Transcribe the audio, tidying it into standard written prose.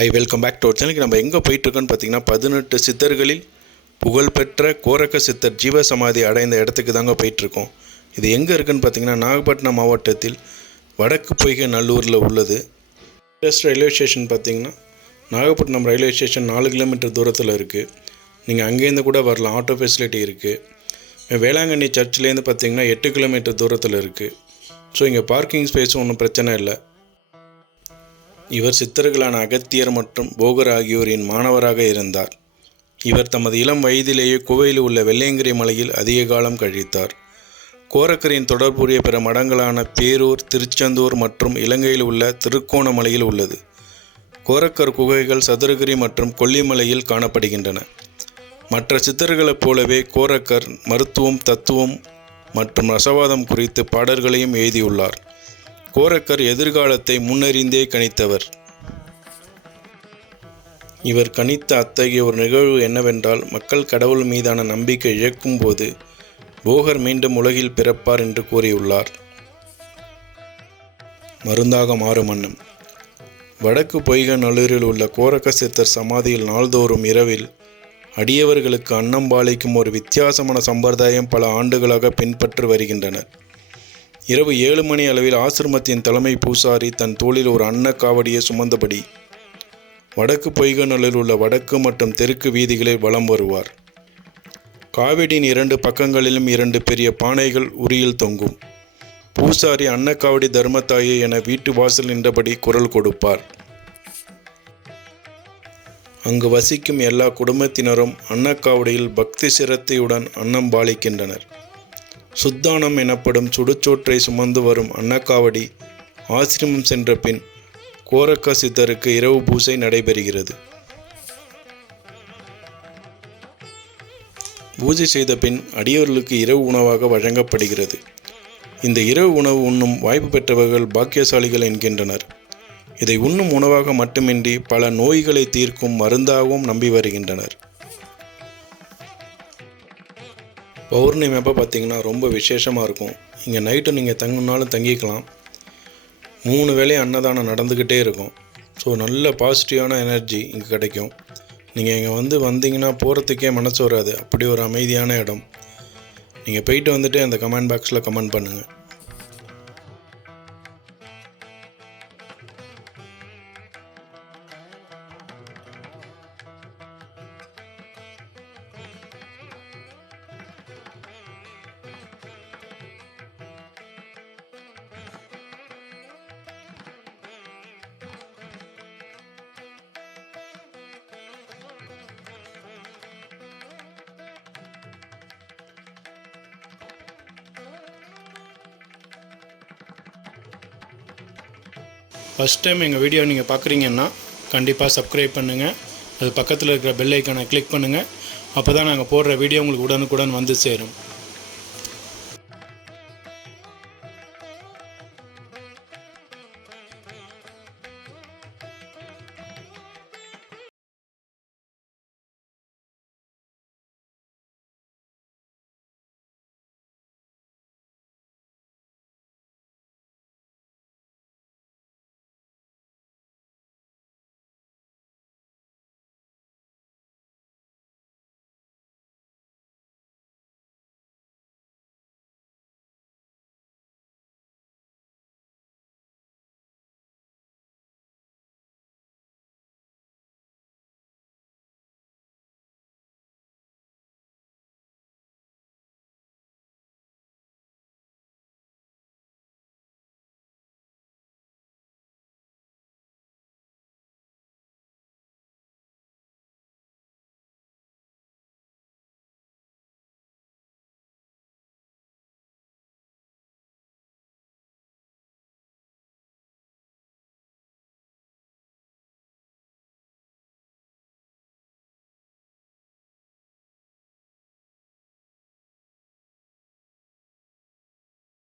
Hi, welcome back to our சேனலுக்கு. நம்ம எங்கே போயிட்டுருக்கோன்னு பார்த்தீங்கன்னா 18 சித்தர்களில் புகழ்பெற்ற கோரக்க சித்தர் ஜீவசமாதி அடைந்த இடத்துக்கு தாங்க போயிட்டுருக்கோம். இது எங்கே இருக்குதுன்னு பார்த்தீங்கன்னா நாகப்பட்டினம் மாவட்டத்தில் வடக்கு பொய்கைநல்லூரில் உள்ளது. நெக்ஸ்ட் ரயில்வே ஸ்டேஷன் பார்த்தீங்கன்னா நாகப்பட்டினம் ரயில்வே ஸ்டேஷன் 4 கிலோமீட்டர் தூரத்தில் இருக்குது. நீங்கள் அங்கேருந்து கூட வரலாம், ஆட்டோ ஃபெசிலிட்டி இருக்குது. வேளாங்கண்ணி சர்ச்சிலேருந்து பார்த்தீங்கன்னா 8 கிலோமீட்டர் தூரத்தில் இருக்குது. ஸோ இங்கே பார்க்கிங் ஸ்பேஸும் ஒன்றும் பிரச்சனை இல்லை. இவர் சித்தர்களான அகத்தியர் மற்றும் போகர் ஆகியோரின் மாணவராக இருந்தார். இவர் தமது இளம் வயதிலேயே கோவையில் உள்ள வெள்ளையங்கிரி மலையில் அதிக காலம் கழித்தார். கோரக்கரின் தொடர்புடைய பிற மடங்களான பேரூர், திருச்செந்தூர் மற்றும் இலங்கையில் உள்ள திருக்கோணமலையில் உள்ளது. கோரக்கர் குகைகள் சதுரகிரி மற்றும் கொல்லிமலையில் காணப்படுகின்றன. மற்ற சித்தர்களைப் போலவே கோரக்கர் மருத்துவம், தத்துவம் மற்றும் ரசவாதம் குறித்து பாடல்களையும் எழுதியுள்ளார். கோரக்கர் எதிர்காலத்தை முன்னறிந்தே கணித்தவர். இவர் கணித்த அத்தகைய ஒரு நிகழ்வு என்னவென்றால், மக்கள் கடவுள் மீதான நம்பிக்கை இழக்கும் போது போகர் மீண்டும் உலகில் பிறப்பார் என்று கூறியுள்ளார். மருந்தாக மாறும் அன்னம். வடக்கு பொய்கைநல்லூரில் உள்ள கோரக்க சித்தர் சமாதியில் நாள்தோறும் இரவில் அடியவர்களுக்கு அன்னம் பாலிக்கும் ஒரு வித்தியாசமான சம்பிரதாயம் பல ஆண்டுகளாக பின்பற்றி வருகின்றனர். இரவு 7 மணி அளவில் ஆசிரமத்தின் தலைமை பூசாரி தன் தோளில் ஒரு அன்னக்காவடியை சுமந்தபடி வடக்கு பொய்கைநல்லூரில் உள்ள வடக்கு மற்றும் தெற்கு வீதிகளில் வலம் வருவார். காவடியின் 2 பக்கங்களிலும் 2 பெரிய பானைகள் உரியில் தொங்கும். பூசாரி அன்னக்காவடி தர்மத்தாயே என வீட்டு வாசல் நின்றபடி குரல் கொடுப்பார். அங்கு வசிக்கும் எல்லா குடும்பத்தினரும் அன்னக்காவடியில் பக்தி சிரத்தையுடன் அன்னம் பாலிக்கின்றனர். சுத்தானம் எனப்படும் சுடுச்சோற்றை சுமந்து வரும் அன்னக்காவடி ஆசிரமம் சென்ற பின் கோரக்க சித்தருக்கு இரவு பூசை நடைபெறுகிறது. பூஜை செய்த பின் அடியவர்களுக்கு இரவு உணவாக வழங்கப்படுகிறது. இந்த இரவு உணவு உண்ணும் வாய்ப்பு பெற்றவர்கள் பாக்கியசாலிகள் என்கின்றனர். இதை உண்ணும் உணவாக மட்டுமின்றி பல நோய்களை தீர்க்கும் மருந்தாகவும் நம்பி வருகின்றனர். பௌர்ணமி அப்போ பார்த்திங்கன்னா ரொம்ப விசேஷமாக இருக்கும். இங்கே நைட்டு நீங்கள் தங்கினாலும் தங்கிக்கலாம். 3 வேளை அன்னதானம் நடந்துக்கிட்டே இருக்கும். ஸோ நல்ல பாசிட்டிவான எனர்ஜி இங்கே கிடைக்கும். நீங்கள் இங்கே வந்தீங்கன்னா போகிறதுக்கே மனசு வராது. அப்படி ஒரு அமைதியான இடம். நீங்கள் போயிட்டு வந்துட்டு அந்த கமெண்ட் பாக்ஸில் கமெண்ட் பண்ணுங்கள். ஃபஸ்ட் டைம் எங்கள் வீடியோ நீங்கள் பார்க்குறீங்கன்னா கண்டிப்பாக சப்ஸ்கிரைப் பண்ணுங்கள். அது பக்கத்தில் இருக்கிற பெல் ஐக்கானை கிளிக் பண்ணுங்கள். அப்போ தான் நாங்கள் போடுற வீடியோ உங்களுக்கு உடனுக்குடன் வந்து சேரும்.